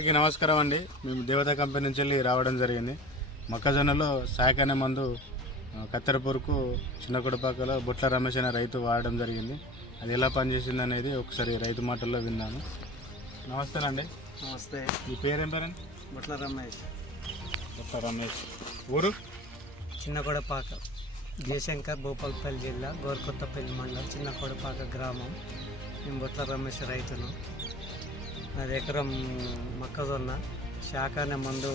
అందరికీ నమస్కారం అండి. మేము దేవత కంపెనీ నుంచి వెళ్ళి రావడం జరిగింది. మొక్కజొన్నలో శాఖ అనే మందు ఆ, కత్తెర పురుకు చిన్న కుడపాకలో బుట్ల రమేష్ అనే రైతు వాడడం జరిగింది. అది ఎలా పనిచేసింది అనేది ఒకసారి రైతు మాటల్లో విన్నాను నమస్తేనండి నమస్తే. మీ పేరేం పేరండి? బుట్ల రమేష్. బుట్ల రమేష్. ఊరు? చిన్నకొడపాక జయశంకర్ భూపాలపల్లి జిల్లా గోరకొత్తపల్లి మండలం చిన్నకొడపాక గ్రామం. నేను బుట్ల రమేష్ రైతును అది ఎకరం మొక్కజొన్న. శాఖాన మందు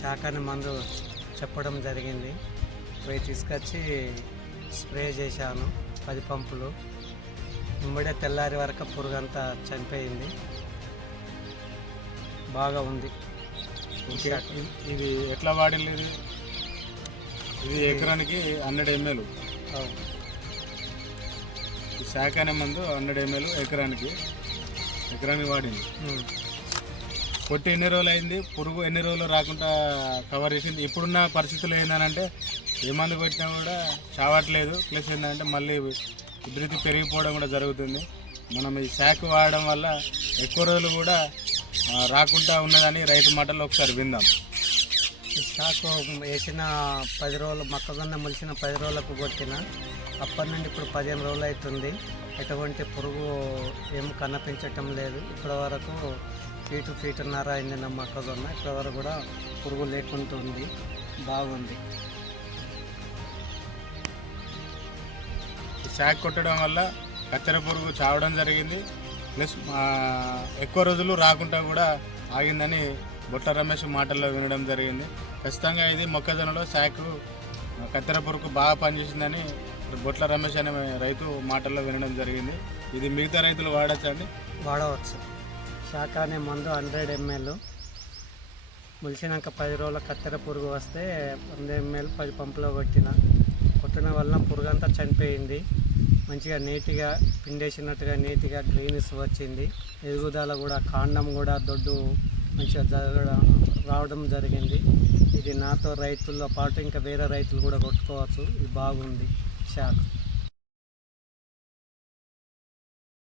శాఖాన మందు చెప్పడం జరిగింది. పోయి తీసుకొచ్చి స్ప్రే చేశాను పది పంపులు. ఇమ్మడే తెల్లారి వరకు పురుగంతా చనిపోయింది. బాగా ఉంది. ఇది ఎట్లా వాడింది ఇది? ఎకరానికి హండ్రెడ్ ఎంఎల్. శాఖ అనే మందు హండ్రెడ్ ఎంఎల్ ఎకరానికి. ఎకరానికి వాడింది. కొట్టి ఎన్ని రోజులు అయింది? పురుగు ఎన్ని రోజులు రాకుండా కవర్ చేసింది? ఇప్పుడున్న పరిస్థితులు ఏంటంటే ఏ మందు కొట్టినా కూడా చావట్లేదు. ప్లస్ ఏంటంటే మళ్ళీ ఉధృతి పెరిగిపోవడం కూడా జరుగుతుంది. మనం ఈ శాఖ వాడడం వల్ల ఎక్కువ రోజులు కూడా రాకుండా ఉన్నదని రైతు మాటల్లో ఒకసారి విందాం. ఈ స్టాక్ వేసిన పది రోజులు మొక్కజొన్న మొలిచిన పది రోజులకు కొట్టిన అప్పటి నుండి ఇప్పుడు పదిహేను రోజులు అవుతుంది. ఎటువంటి పురుగు ఏం కనిపించటం లేదు. ఇప్పటి వరకు ఫీటు ఫీటున్నర అయింది నా మొక్కజొన్న. ఇప్పటి వరకు కూడా పురుగు లేకుంటుంది బాగుంది. శాక్ కొట్టడం వల్ల కత్తెర పురుగు చావడం జరిగింది. ప్లస్ ఎక్కువ రోజులు రాకుండా కూడా ఆగిందని బుట్ట రమేష్ మాటల్లో వినడం జరిగింది. ఖచ్చితంగా ఇది మొక్కజొన్నలో శాఖ కత్తెర పురుగు బాగా పనిచేసిందని బొట్ల రమేష్ అనే రైతు మాటల్లో వినడం జరిగింది. ఇది మిగతా రైతులు వాడచ్చండి వాడవచ్చు. శాఖ అనే మందు హండ్రెడ్ ఎంఎల్. ములిచినాక పది రోజుల కత్తెర పురుగు వస్తే వంద ఎంఎల్ పది పంపులో కొట్టిన. కొట్టడం వలన పురుగు అంతా చనిపోయింది. మంచిగా నీట్గా పిండేసినట్టుగా నీట్గా గ్రీనిస్ వచ్చింది. ఎదుగుదల కూడా కాండం కూడా దొడ్డు మంచిగా జరగడం రావడం జరిగింది. ఇది నాతో రైతుల పాటు ఇంకా వేరే రైతులు కూడా కొట్టుకోవచ్చు. ఇది బాగుంది. షాక్